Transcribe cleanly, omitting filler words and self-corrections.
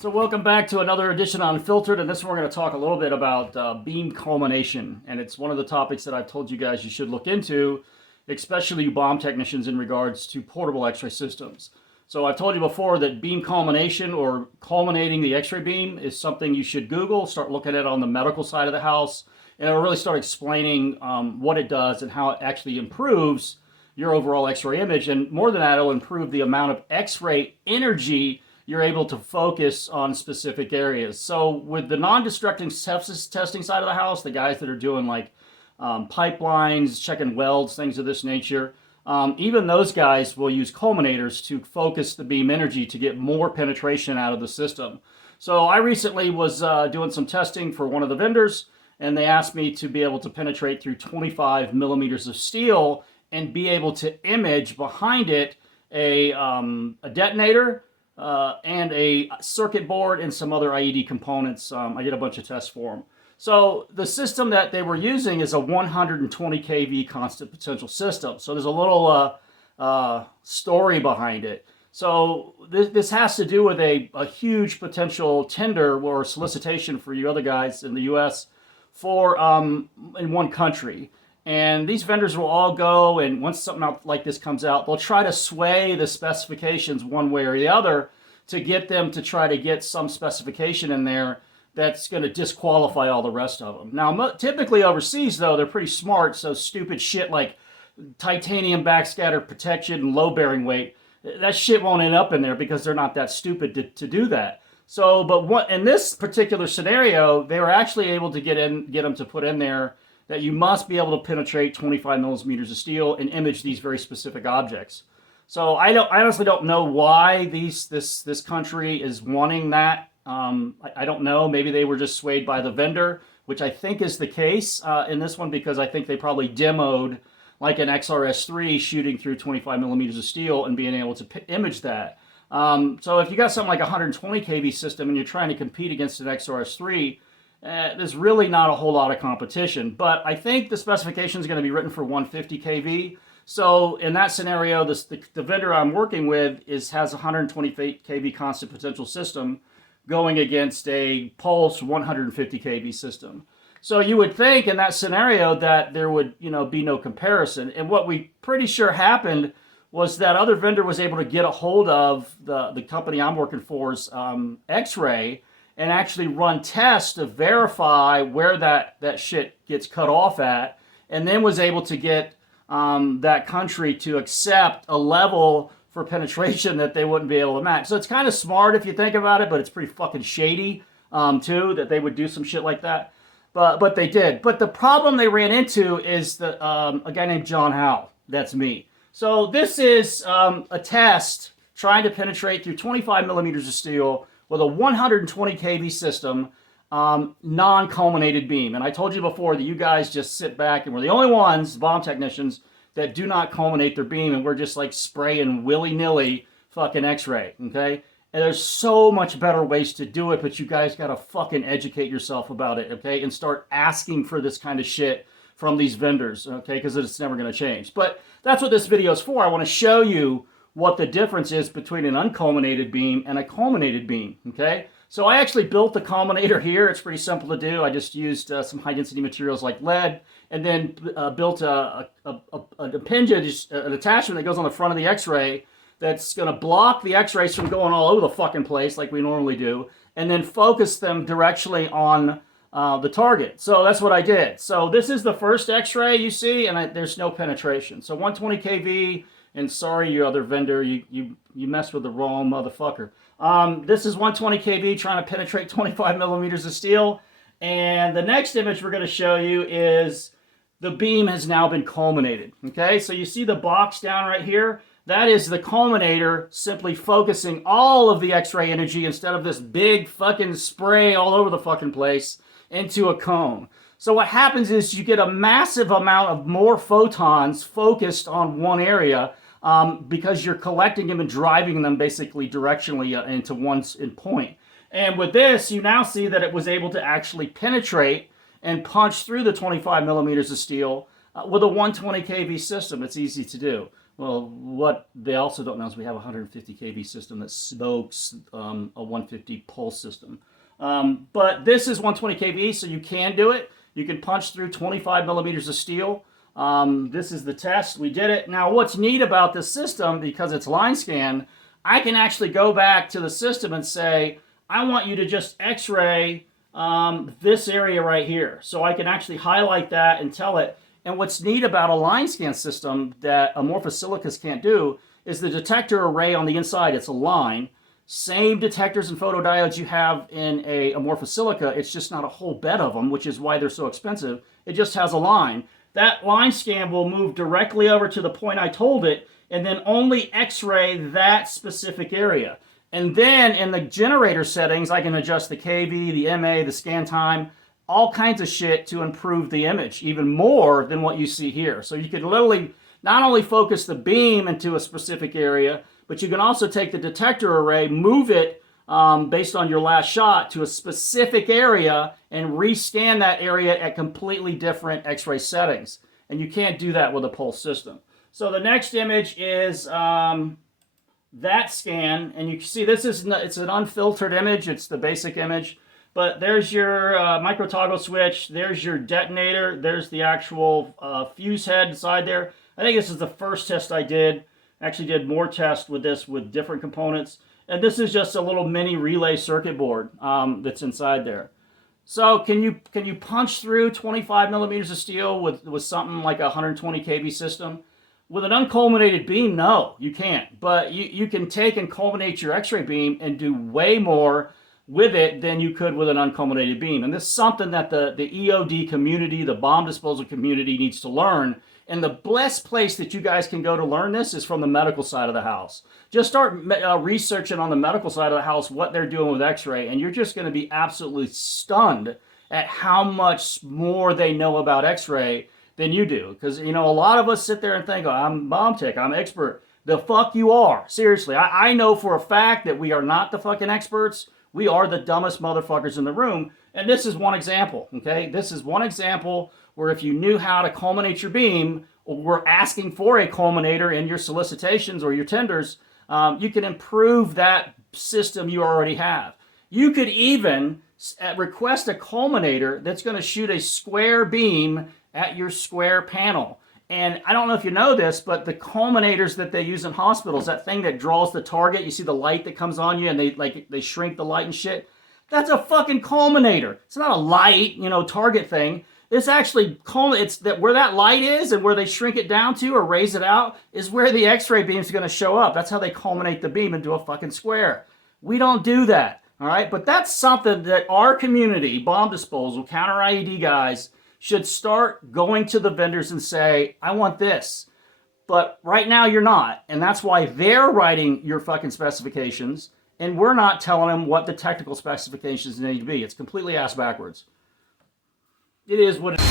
So welcome back to another edition on Unfiltered, and this one we're going to talk a little bit about beam culmination, and it's one of the topics that I've told you guys you should look into, especially you bomb technicians in regards to portable X-ray systems. So I've told you before that beam culmination or culminating the X-ray beam is something you should Google, start looking at it on the medical side of the house, and it'll really start explaining what it does and how it actually improves your overall X-ray image, and more than that, it'll improve the amount of X-ray energy you're able to focus on specific areas. So with the non-destructing sepsis testing side of the house, the guys that are doing like pipelines, checking welds, things of this nature, even those guys will use culminators to focus the beam energy to get more penetration out of the system. So I recently was doing some testing for one of the vendors, and they asked me to be able to penetrate through 25 millimeters of steel and be able to image behind it a detonator, and a circuit board and some other IED components. I did a bunch of tests for them. So the system that they were using is a 120 kV constant potential system. So there's a little story behind it. So this has to do with a huge potential tender or solicitation for you other guys in the U.S. for in one country. And these vendors will all go, and once something like this comes out, they'll try to sway the specifications one way or the other to get them to try to get some specification in there that's going to disqualify all the rest of them. Now, typically overseas, though, they're pretty smart, so stupid shit like titanium backscatter protection and low bearing weight, that shit won't end up in there because they're not that stupid to do that. So, but in this particular scenario, they were actually able to get them to put in there that you must be able to penetrate 25 millimeters of steel and image these very specific objects. So I honestly don't know why this country is wanting that. I don't know. Maybe they were just swayed by the vendor, which I think is the case in this one, because I think they probably demoed like an XRS-3 shooting through 25 millimeters of steel and being able to image that. So if you got something like a 120 kV system and you're trying to compete against an XRS-3, there's really not a whole lot of competition, but I think the specification is going to be written for 150 kV. So in that scenario, the vendor I'm working with has a 120 kV constant potential system going against a Pulse 150 kV system. So you would think in that scenario that there would be no comparison. And what we pretty sure happened was that other vendor was able to get a hold of the company I'm working for's X-ray and actually run tests to verify where that shit gets cut off at, and then was able to get that country to accept a level for penetration that they wouldn't be able to match. So it's kind of smart if you think about it, but it's pretty fucking shady too that they would do some shit like that. But they did. But the problem they ran into is a guy named John Howe. That's me. So this is a test trying to penetrate through 25 millimeters of steel with a 120 kV system, non-culminated beam. And I told you before that you guys just sit back and we're the only ones, bomb technicians, that do not culminate their beam, and we're just like spraying willy-nilly fucking X-ray, okay? And there's so much better ways to do it, but you guys gotta fucking educate yourself about it, okay? And start asking for this kind of shit from these vendors, okay? Because it's never gonna change. But that's what this video is for. I wanna show you what the difference is between an unculminated beam and a culminated beam, okay? So I actually built the culminator here. It's pretty simple to do. I just used some high-density materials like lead, and then built an appendage, an attachment that goes on the front of the X-ray that's going to block the X-rays from going all over the fucking place like we normally do, and then focus them directly on the target. So that's what I did. So this is the first X-ray you see, and there's no penetration. So 120 kV. And sorry, you other vendor, you messed with the wrong motherfucker. This is 120 kV trying to penetrate 25 millimeters of steel. And the next image we're going to show you is the beam has now been culminated. Okay, so you see the box down right here? That is the culminator simply focusing all of the X-ray energy instead of this big fucking spray all over the fucking place into a cone. So what happens is you get a massive amount of more photons focused on one area because you're collecting them and driving them basically directionally into one point. And with this, you now see that it was able to actually penetrate and punch through the 25 millimeters of steel with a 120 kV system. It's easy to do. Well, what they also don't know is we have a 150 kV system that smokes a 150 pulse system. But this is 120 kV, so you can do it. You can punch through 25 millimeters of steel. This is the test. We did it. Now, what's neat about this system, because it's line scan, I can actually go back to the system and say, I want you to just x-ray this area right here. So I can actually highlight that and tell it. And what's neat about a line scan system that amorphous silicas can't do is the detector array on the inside. It's a line. Same detectors and photodiodes you have in a amorphous silica. It's just not a whole bed of them, which is why they're so expensive. It just has a line. That line scan will move directly over to the point I told it and then only x-ray that specific area. And then in the generator settings, I can adjust the kV, the MA, the scan time, all kinds of shit to improve the image, even more than what you see here. So you could literally not only focus the beam into a specific area, but you can also take the detector array, move it based on your last shot to a specific area and rescan that area at completely different x-ray settings. And you can't do that with a pulse system. So the next image is that scan, and you can see it's an unfiltered image. It's the basic image. But there's your micro toggle switch. There's your detonator. There's the actual fuse head inside there. I think this is the first test I did. Actually did more tests with this with different components. And this is just a little mini relay circuit board that's inside there. So can you punch through 25 millimeters of steel with something like a 120 kV system? With an unculminated beam, no, you can't. But you can take and culminate your x-ray beam and do way more with it than you could with an unculminated beam. And this is something that the EOD community, the bomb disposal community needs to learn. And the best place that you guys can go to learn this is from the medical side of the house. Just start researching on the medical side of the house what they're doing with x-ray, and you're just going to be absolutely stunned at how much more they know about x-ray than you do. Because, you know, a lot of us sit there and think, oh, I'm bomb tech, I'm expert. The fuck you are. Seriously, I know for a fact that we are not the fucking experts. We are the dumbest motherfuckers in the room. And this is one example, okay? This is one example where if you knew how to culminate your beam, or were asking for a culminator in your solicitations or your tenders, you can improve that system you already have. You could even request a culminator that's going to shoot a square beam at your square panel. And I don't know if you know this, but the culminators that they use in hospitals, that thing that draws the target, you see the light that comes on you and they shrink the light and shit, that's a fucking culminator. It's not a light, target thing. It's actually, it's that where that light is and where they shrink it down to or raise it out is where the x-ray beam is going to show up. That's how they culminate the beam into a fucking square. We don't do that, all right? But that's something that our community, bomb disposal, counter IED guys, should start going to the vendors and say, I want this. But right now you're not, and that's why they're writing your fucking specifications, and we're not telling them what the technical specifications need to be. It's completely ass backwards. It is what it is.